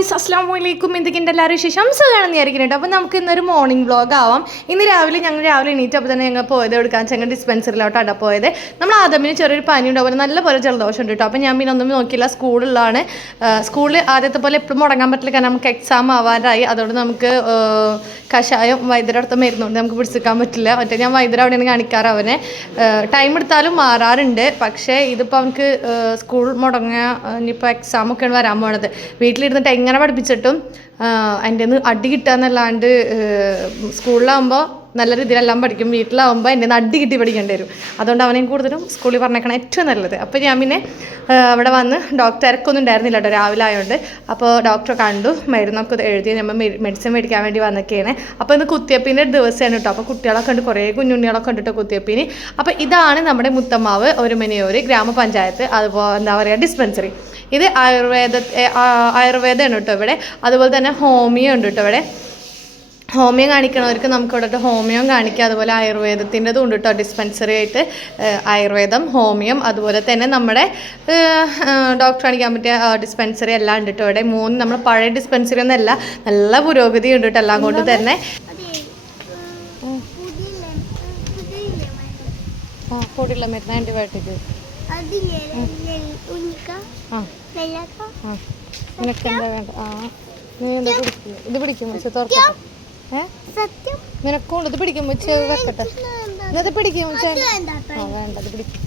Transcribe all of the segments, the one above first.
Guys അസ്ലാം വലൈക്കും എന്തൊക്കെയുണ്ട് എല്ലാവരും വിശേഷം? സുഖമാണെന്ന് വിചാരിക്കുന്നുണ്ട് അപ്പോൾ നമുക്ക് ഇന്നൊരു മോർണിംഗ് വ്ലോഗ് ആവാം. ഇന്ന് രാവിലെ ഞങ്ങൾ രാവിലെ എണീറ്റപ്പോൾ തന്നെ ഞങ്ങൾ പോയത് എടുക്കാൻ ചെങ്ങ ഡിസ്പെൻസറിലോട്ടാണ് പോയത്. നമ്മൾ ആദ്യമിന് ചെറിയൊരു പനി ഉണ്ടാവും. നല്ല പോലെ ജലദോഷം ഉണ്ട് കേട്ടോ. അപ്പോൾ ഞാൻ പിന്നെ ഒന്നും നോക്കിയില്ല. സ്കൂളിലാണ് സ്കൂളിൽ ആദ്യത്തെ പോലെ എപ്പോഴും മുടങ്ങാൻ പറ്റില്ല. കാരണം നമുക്ക് എക്സാം ആവാറായി. അതുകൊണ്ട് നമുക്ക് കഷായം വൈദ്യരുടെ അടുത്ത് മരുന്നുണ്ട്. നമുക്ക് പിടിച്ചിരിക്കാൻ പറ്റില്ല. മറ്റേ ഞാൻ വൈദ്യരെ അവിടെയാണ് കാണിക്കാറ് അവനെ. ടൈം എടുത്താലും മാറാറുണ്ട്. പക്ഷേ ഇതിപ്പോൾ അവനക്ക് സ്കൂൾ മുടങ്ങിയ ഇനിയിപ്പോൾ എക്സാം ഒക്കെയാണ് വരാൻ പോണത്. വീട്ടിലിരുന്നിട്ട് എങ്ങനെ പഠിപ്പിച്ചിട്ടും എന്റെ നിന്ന് അടി കിട്ടുക സ്കൂളിലാകുമ്പോൾ നല്ല രീതിയിലെല്ലാം പഠിക്കും. വീട്ടിലാവുമ്പോൾ എന്റെ അടി കിട്ടി പഠിക്കേണ്ടി വരും. അതുകൊണ്ട് അവനെയും കൂടുതലും സ്കൂളിൽ പറഞ്ഞേക്കണം ഏറ്റവും നല്ലത്. അപ്പോൾ ഞാൻ പിന്നെ അവിടെ വന്ന് ഡോക്ടർ ഇറക്കൊന്നും ഉണ്ടായിരുന്നില്ല കേട്ടോ രാവിലെ ആയതുകൊണ്ട് അപ്പോൾ ഡോക്ടറെ കണ്ടു മരുന്നൊക്കെ എഴുതി നമ്മൾ മെഡിസിൻ മേടിക്കാൻ വേണ്ടി വന്നൊക്കെയാണ്. അപ്പോൾ ഇന്ന് കുത്തിയപ്പിന്റെ ദിവസമാണ് കേട്ടോ. അപ്പോൾ കുട്ടികളൊക്കെ ഉണ്ട് കുറേ കുഞ്ഞുണ്ണികളൊക്കെ ഉണ്ട് കേട്ടോ കുത്തിയപ്പിന്. അപ്പോൾ ഇതാണ് നമ്മുടെ മുത്തമ്മാവ് ഒരു മനിയൂര് ഗ്രാമപഞ്ചായത്ത് അതുപോലെ എന്താ പറയുക ഡിസ്പെൻസറി. ഇത് ആയുർവേദ ആയുർവേദമാണ് കേട്ടോ ഇവിടെ. അതുപോലെ തന്നെ ഹോമിയോ ഉണ്ട് കേട്ടോ ഇവിടെ. ഹോമിയോ കാണിക്കണവർക്ക് നമുക്ക് ഇവിടെ ഹോമിയോ കാണിക്കാം. അതുപോലെ ആയുർവേദത്തിന്റെതും ഉണ്ട് കേട്ടോ ഡിസ്പെൻസറി ആയിട്ട് ആയുർവേദം ഹോമിയം. അതുപോലെ തന്നെ നമ്മുടെ ഡോക്ടർ കാണിക്കാൻ പറ്റിയ ഡിസ്പെൻസറി എല്ലാം ഉണ്ട് കേട്ടോ ഇവിടെ. മൂന്ന് നമ്മൾ പഴയ ഡിസ്പെൻസറി ഒന്നല്ല നല്ല പുരോഗതി ഉണ്ട് കേട്ടോ എല്ലാം കൊണ്ട് തന്നെ. ഓ ആ പൊടിയുള്ള മരുന്ന് ആന്റിബയോട്ടിക്. ആ. വേണ്ട? ആ. നീ എന്താ പിടിക്കുക ഇത് പിടിക്കും തുറക്കട്ടെ. ഏ? നിനക്കും ഇത് പിടിക്കും വെക്കട്ടെ. ഇന്നത് പിടിക്കും വേണ്ട ആ വേണ്ട. ഇത് പിടിക്കും.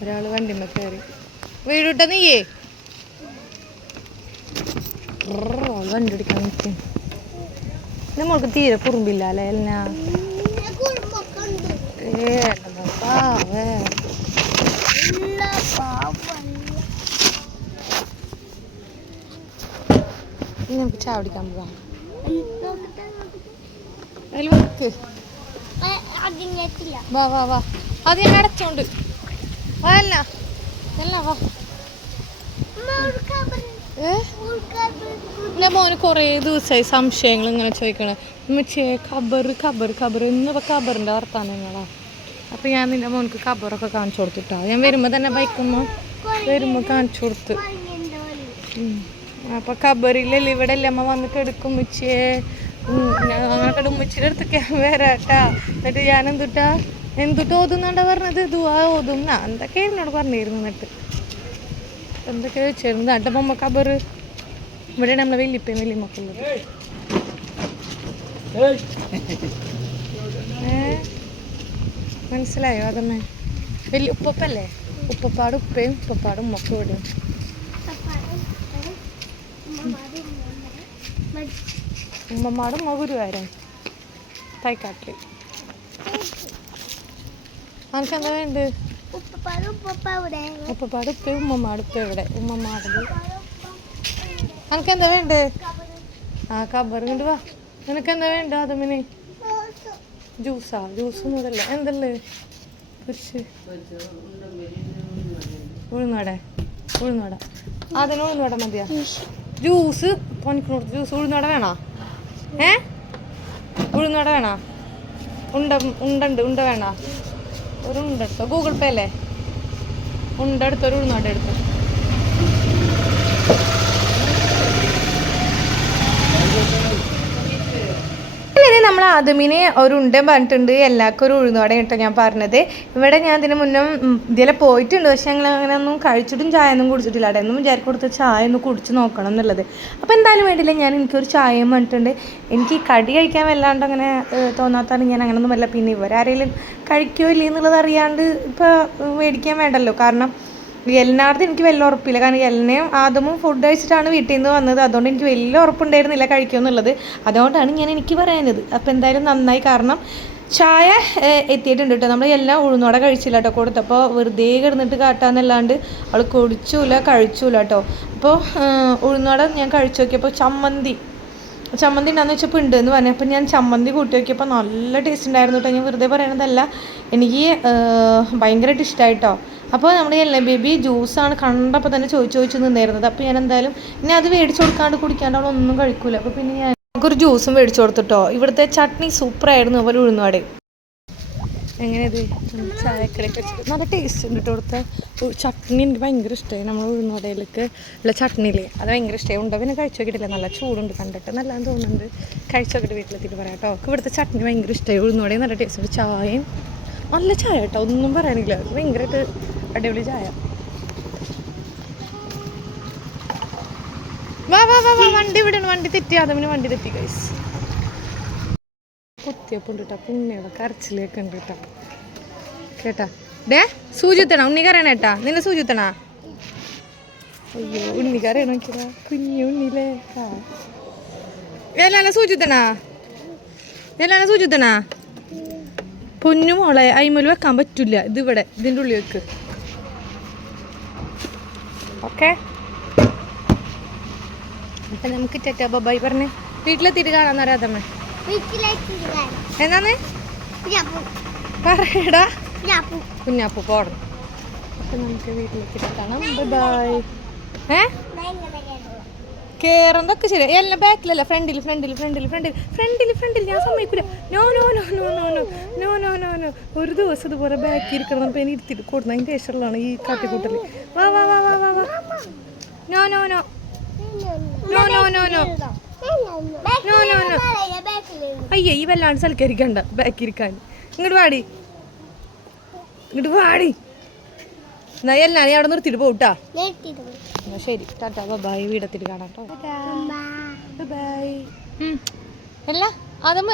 ഒരാൾ വണ്ടിമ്മ കയറി. വീടുട്ട നീയേ? വണ്ടി പിടിക്കാൻ നിൽക്കും നമ്മൾക്ക് തീരെ കുറുമ്പില്ല അല്ലേ എല്ലാ പിന്നെ കുടുംബമൊക്കെ ഉണ്ട് ഏ പാവേ നല്ല പാവല്ല ഇനി നമുക്ക് ചായ പിടിക്കാൻ പോവാം. വാ വാ വാ അത് ഞാൻ അടച്ചോണ്ട് വാ അല്ല വാ എന്റെ മോന് കുറേ ദിവസമായി സംശയങ്ങൾ ഇങ്ങനെ ചോദിക്കണേ ഖബർ ഖബർ ഖബർ ഇന്നിപ്പോൾ ഖബറിന്റെ വർത്താനങ്ങളാ അപ്പോൾ ഞാൻ നിന്റെ മോനക്ക് കബറൊക്കെ കാണിച്ചു കൊടുത്തിട്ടാ. ഞാൻ വരുമ്പോൾ തന്നെ ബൈക്കുമ്പോൾ വരുമ്പോൾ കാണിച്ചു കൊടുത്ത്. അപ്പോൾ അപ്പൊ ഖബറിലല്ലേ ഇവിടെ അല്ലേ അമ്മ വന്ന് കിടക്കും ഉച്ചയെ അങ്ങനെ ഉമ്മച്ചിയുടെ അടുത്തൊക്കെ വരാട്ടാ. എന്നിട്ട് ഞാൻ എന്തുട്ടാ? എന്തുട്ട് ഓതുന്നാണ്ടാ പറഞ്ഞത്? ദുവാ ഓതും. എന്നാ എന്തൊക്കെ എന്നോട് പറഞ്ഞിരുന്നു എന്നിട്ട്. എന്തൊക്കെ വെച്ചിരുന്നു? അട്ട അമ്മ കബർ ഇവിടെ നമ്മളെ വല്യപ്പയും വലിയ മക്കളുള്ളത് ഏ? മനസ്സിലായോ? അതമ്മേ വലിയ ഉപ്പപ്പല്ലേ? ഉപ്പപ്പാട് ഉപ്പയും ഉപ്പപ്പാട് ഉമ്മക്കും ഉമ്മമാടും ഉമ്മ ഗുരുവായൂരം തൈക്കാട്ടിൽ എന്താ വേണ്ട ഉപ്പപ്പാടും ഉപ്പ ഉമ്മമാട് ഉപ്പ ഇവിടെ. ഉമ്മമാടത് എന്താ വേണ്ട ആ കബർ കൊണ്ട് വാ. നിനക്ക് എന്താ വേണ്ട അതമിന് ജ്യൂസാ? ജ്യൂസ് ഒന്നുമില്ല എന്തല്ലേ? കുരിശ്. ഉഴുന്നോടെ ഉഴുന്നോട അതിന് ഉഴുന്നോട മതിയാ. Juice പണിക്കണോട് juice. ഉഴുന്നോട വേണോ? ഏ? ഉഴുന്നോട വേണോ? ഉണ്ട ഉണ്ടുണ്ട്. ഉണ്ട വേണോ? ഒരു ഉണ്ട എടുത്തോ. ഗൂഗിൾ പേ അല്ലേ? ഉണ്ട എടുത്തോ? ഒരു ഉഴുന്നോട എടുത്തോ. ഇനി നമ്മൾ ആദ്യമീന് ഒരു ഉണ്ട പറഞ്ഞിട്ടുണ്ട്. എല്ലാവർക്കും ഒരു ഉഴുന്നോടെ കേട്ടോ ഞാൻ പറഞ്ഞത്. ഇവിടെ ഞാൻ ഇതിന് മുന്നേ ഇതിലെ പോയിട്ടുണ്ട്. പക്ഷെ ഞങ്ങൾ അങ്ങനെ ഒന്നും കഴിച്ചിട്ടും ചായ ഒന്നും കുടിച്ചിട്ടില്ല. അവിടെ ഒന്നും വിചാരിക്കും കൊടുത്ത ചായ ഒന്ന് കുടിച്ച് നോക്കണം എന്നുള്ളത്. അപ്പോൾ എന്തായാലും വേണ്ടില്ല ഞാൻ എനിക്കൊരു ചായയും പറഞ്ഞിട്ടുണ്ട്. എനിക്ക് കടി കഴിക്കാൻ വല്ലാണ്ട് അങ്ങനെ തോന്നാത്താണ് ഞാൻ അങ്ങനെയൊന്നും വല്ല പിന്നെ ഇവരാരെങ്കിലും കഴിക്കുമോ ഇല്ലേ എന്നുള്ളത് അറിയാണ്ട് ഇപ്പോൾ മേടിക്കാൻ വേണ്ടല്ലോ. കാരണം എലിനാർത്ത് എനിക്ക് വലിയ ഉറപ്പില്ല. കാരണം എലിനെയും ആദ്യമും ഫുഡ് കഴിച്ചിട്ടാണ് വീട്ടിൽ നിന്ന് വന്നത്. അതുകൊണ്ട് എനിക്ക് വലിയ ഉറപ്പുണ്ടായിരുന്നില്ല കഴിക്കുമെന്നുള്ളത് അതുകൊണ്ടാണ് ഞാൻ എനിക്ക് പറയുന്നത് അപ്പോൾ എന്തായാലും നന്നായി. കാരണം ചായ എത്തിയിട്ടുണ്ട് കേട്ടോ. നമ്മൾ എല്ലാം ഉഴുന്നോടെ കഴിച്ചില്ല കേട്ടോ കൊടുത്തപ്പോൾ വെറുതെ കിടന്നിട്ട് കാട്ടാന്നല്ലാണ്ട് അവൾ കൊടിച്ചൂല കഴിച്ചൂല കേട്ടോ. അപ്പോൾ ഉഴുന്നോടെ ഞാൻ കഴിച്ചു നോക്കിയപ്പോൾ ചമ്മന്തി. ചമ്മന്തി ഉണ്ടാന്ന് വെച്ചപ്പോൾ ഉണ്ട് എന്ന് പറഞ്ഞു. അപ്പോൾ ഞാൻ ചമ്മന്തി കൂട്ടി നോക്കിയപ്പോൾ നല്ല ടേസ്റ്റ് ഉണ്ടായിരുന്നു കേട്ടോ ഞാൻ വെറുതെ പറയണതല്ല. എനിക്ക് ഭയങ്കരമായിട്ട് ഇഷ്ടമായിട്ടോ അപ്പോൾ നമ്മുടെ എല്ലാം ബേബി ജ്യൂസാണ് കണ്ടപ്പോൾ തന്നെ ചോദിച്ചു ചോദിച്ചു നിന്നായിരുന്നത് അപ്പോൾ ഞാൻ എന്തായാലും ഇനി അത് മേടിച്ചു കൊടുക്കാണ്ട് കുടിക്കാണ്ട് അവളൊന്നും കഴിക്കൂല. അപ്പോൾ പിന്നെ ഞാൻ നമുക്കൊരു ജ്യൂസും മേടിച്ചു കൊടുത്തിട്ടോ ഇവിടുത്തെ ചട്നി സൂപ്പറായിരുന്നു അവർ എങ്ങനെയത്? ചായക്കടയൊക്കെ വെച്ചിട്ട്. നല്ല ടേസ്റ്റ് ഉണ്ട് കേട്ടോ അവിടുത്തെ. ഉ- ചട്നി എനിക്ക് ഭയങ്കര ഇഷ്ടമായി നമ്മൾ ഉഴുന്നടയിലേക്ക് ഉള്ള ചട്നിയില്ലേ അത് ഭയങ്കര ഇഷ്ടമായി ഉണ്ടോ പിന്നെ കഴിച്ചു നോക്കിയിട്ടില്ല. നല്ല ചൂടുണ്ട് കണ്ടിട്ട്. നല്ലതെന്ന് തോന്നുന്നുണ്ട്. കഴിച്ചു നോക്കിയിട്ട് വീട്ടിലെത്തിയിട്ട് പറയാം കേട്ടോ ഇവിടുത്തെ ചട്നി ഭയങ്കര ഇഷ്ടമായി ഉഴുന്നുവടയും നല്ല ടേസ്റ്റ് ഉണ്ട്. ചായയും നല്ല ചായ കേട്ടോ ഒന്നും പറയാനില്ല. ഭയങ്കരമായിട്ട് അടിപൊളി ചായ. വാ വാ വാ വണ്ടി വിടണം വണ്ടി തെറ്റി. അതമിന് വണ്ടി തെറ്റി കൈസ് കുത്തിയപ്പം ഉണ്ട് കേട്ടോ കരച്ചിലേക്ക് ഉണ്ട് കേട്ടോ? കേട്ടാ ഡേ സൂചിത്തണ ഉണ്ണി കറിയണേട്ടാ നിന്നെ സൂചിത്തണ? അയ്യോ ഉണ്ണി കറിയണ കുഞ്ഞു ഉണ്ണിലേ എല്ലാനെ സൂചിത്തണ? എല്ലാനെ സൂചിത്തണ? പൊന്നു മോളെ അയിമൽ വെക്കാൻ പറ്റില്ല ഇത് ഇവിടെ ഇതിന്റെ ഉള്ളിൽ വെക്ക്. ഓക്കെ? അപ്പം നമുക്ക് ചേട്ടാ ബബായി പറഞ്ഞ്. വീട്ടിലെത്തിയിട്ട് കാണാൻ ഇടാൻ. എന്നാന്ന്? പറയടാ. ഞാപ്പു. കുഞ്ഞാപ്പു പോടണം അപ്പം നമുക്ക് വീട്ടിലേക്ക് കാണാം ബൈ. ഏ. കേറുന്നതൊക്കെ ശരി എല്ലാം ബാക്കിലല്ല? ഫ്രണ്ടിൽ ഫ്രണ്ടിൽ ഫ്രണ്ടിൽ ഫ്രണ്ടിൽ ഫ്രണ്ടിൽ ഫ്രണ്ടിൽ ഞാൻ സമ്മതിക്കൂല. No no no no no no. No no no no. ഒരു ദിവസം ഇതുപോലെ ബാക്കി ഇരിക്കണം അപ്പൊ എനിക്ക് ഇരുത്തിട്ട് കൊടുക്കണം. അതിന്റെ ഏഷറിലാണ് ഈ കാട്ടിക്കൂട്ടൽ വാ വാ വാ വാ വാ വാ. No no no. No no no no. ബാക്കിൽ നോ, നോ, നോ. അയ്യോ ഈ വല്ലാണ്ട് സൽക്കരിക്കണ്ട. ബാക്കി ഇരിക്കാൻ ഇങ്ങോട്ട് വാടി. ഇങ്ങോട്ട് വാടി. എന്നാ എല്ലാം നീ അവിടെ നിർത്തിയിട്ട് പോട്ടാ ശരി. ടാറ്റാ ബൈ വീടത്തിട്ട് കാണാം കേട്ടോ. ബൈ അല്ല അതമ്മ.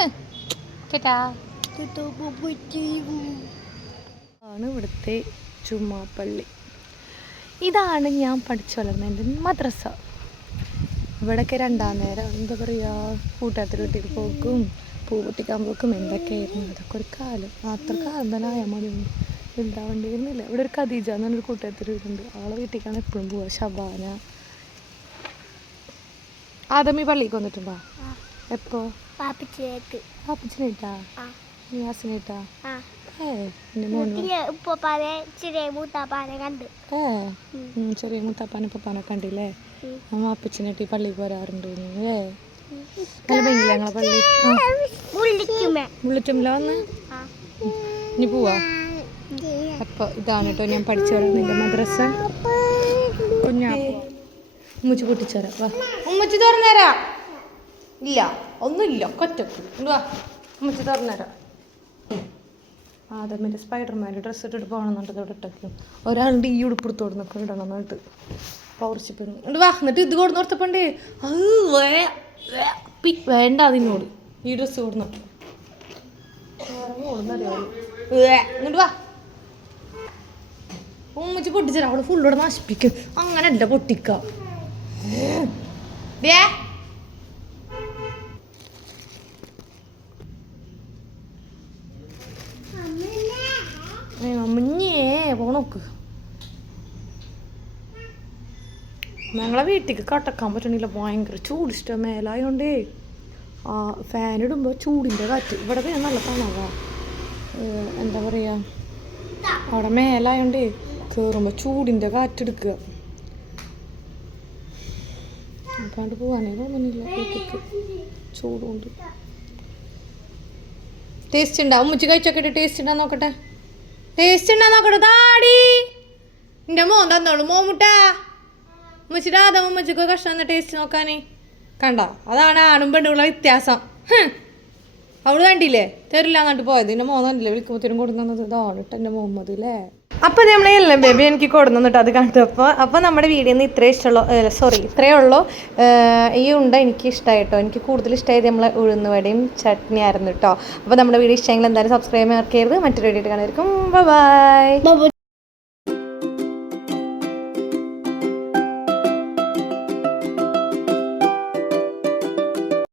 ആണ് ഇവിടുത്തെ ചുമ്മാപ്പള്ളി ഇതാണ് ഞാൻ പഠിച്ചു വളർന്ന എന്റെ മദ്രസ. ഇവിടെയൊക്കെ രണ്ടാം നേരം എന്താ പറയുക വീട്ടിൽ പോക്കും പൂ പൊട്ടിക്കാൻ പോക്കും എന്തൊക്കെയായിരുന്നു? അതൊക്കെ ഒരു കാലം. അത്ര കാലം തന്നെ ആയാൽ മതി ഉണ്ടാവേണ്ടിയിരുന്നില്ല ഇവിടെ ഒരു ഖദീജ എന്ന് പറഞ്ഞൊരു കൂട്ടത്തിൽ വീടുണ്ട്. അവളെ വീട്ടിലേക്കാണ് എപ്പോഴും പോവുക ഷബാന ആദമി പള്ളിക്ക് വന്നിട്ടുണ്ടോ? എപ്പോ. പാപ്പച്ചിനേട്ടാ? ആ, നിയാസിനേട്ടാ ചെറിയ മൂത്താപ്പാനെ പപ്പാനെ കണ്ടില്ലേ. അമ്മ അപ്പച്ചനായിട്ട് ഈ പള്ളിയിൽ പോരാറുണ്ട് ഏ നല്ല ഭയങ്കര ഞങ്ങളെ പള്ളി? വന്ന്? ഇനി പോവാ? അപ്പോൾ ഇതാണ് കേട്ടോ ഞാൻ പഠിച്ചു വരുന്നതിന്റെ മദ്രസ. കുഞ്ഞാ ഉമ്മച്ചി പൊട്ടിച്ചേരാം വാ. ഉമ്മച്ചി തുറന്നേരാ? ഇല്ല ഒന്നുമില്ല കൊറ്റക്ക് വാ ഉമ്മച്ചി തുറന്നേരാം. ആദമിന്റെ സ്പൈഡർമാന്റെ ഡ്രസ്സ് ഇട്ടിട്ട് പോകണമെന്നുണ്ട് ഇവിടെ ഇട്ടേക്കും. ഒരാളുടെ ഈ ഉടുപ്പെടുത്തോട് നിൽക്കും ഇടണം എന്നിട്ട് പൗർച്ചിപ്പ് എന്നിട്ട് വാ എന്നിട്ട് ഇത് കൊടുന്ന് ഓർത്തപ്പണ്ടേ അത് വേണ്ട അതിനോട് ഈ ഡ്രസ്സ് കൊടുന്ന് എന്നിട്ട് വാ ഉമ്മച്ചി പൊട്ടിച്ചാൽ അവിടെ ഫുള്ളോടെ നശിപ്പിക്കും. അങ്ങനല്ല പൊട്ടിക്ക. ഏ, അമ്മഞ്ഞേ പോണോക്ക്. ഞങ്ങളെ വീട്ടിലേക്ക് കട്ടക്കാൻ പറ്റണില്ല. ഭയങ്കര ചൂട് ഇഷ്ടം മേലായോണ്ടേ. ആ ഫാൻ ഇടുമ്പോൾ ചൂടിന്റെ കാറ്റ്. ഇവിടെ നല്ല തണവാ എന്താ പറയുക അവിടെ മേലായോണ്ടേ കയറുമ്പോൾ ചൂടിന്റെ കാറ്റെടുക്കുക. അപ്പാണ്ട് പോകാനേ തോന്നുന്നില്ല വീട്ടിലേക്ക് ചൂടുകൊണ്ട്. ടേസ്റ്റ് ഉണ്ടാവും ഉമ്മച്ചി കഴിച്ചൊക്കെ ടേസ്റ്റ് ഉണ്ടാ നോക്കട്ടെ. ടേസ്റ്റ് നോക്കട്ടെ. താടി എന്റെ മോൻ തന്നോളൂ. മോമുട്ടാ ഉമ്മച്ചിട്ട് ആദ്യം ഉമ്മച്ചിക്ക് കഷ്ണം ടേസ്റ്റ് നോക്കാനേ. കണ്ട? അതാണ് ആണും പെണ്ണുള്ള വ്യത്യാസം. അവൾ കണ്ടില്ലേ? തരില്ല എന്നിട്ട് പോയത്. എന്റെ മോൻ കണ്ടില്ലേ? വിളിക്കുമ്പോഴത്തേനും കൊടുക്കുന്നത് ഇതാണ് കേട്ടോ എന്റെ മുഹമ്മദ് അല്ലേ അപ്പോൾ നമ്മളെ എല്ലാം ബേബി എനിക്ക് കൊടുന്നിട്ട് അത് കണ്ടപ്പോൾ അപ്പോൾ നമ്മുടെ വീഡിയോ നിന്ന് ഇത്രേ ഇഷ്ടമുള്ളൂ സോറി ഇത്രേ ഉള്ളൂ. ഈ ഉണ്ട എനിക്ക് ഇഷ്ടമായിട്ടോ എനിക്ക് കൂടുതൽ ഇഷ്ടമായത് നമ്മളെ ഉഴുന്നുവടയും ചട്നി ആയിരുന്നു കേട്ടോ അപ്പോൾ നമ്മുടെ വീഡിയോ ഇഷ്ടമെങ്കിൽ എന്തായാലും സബ്സ്ക്രൈബ് മറക്കരുത്. മറ്റൊരു വീഡിയോ കാണുമായിരിക്കും ബൈ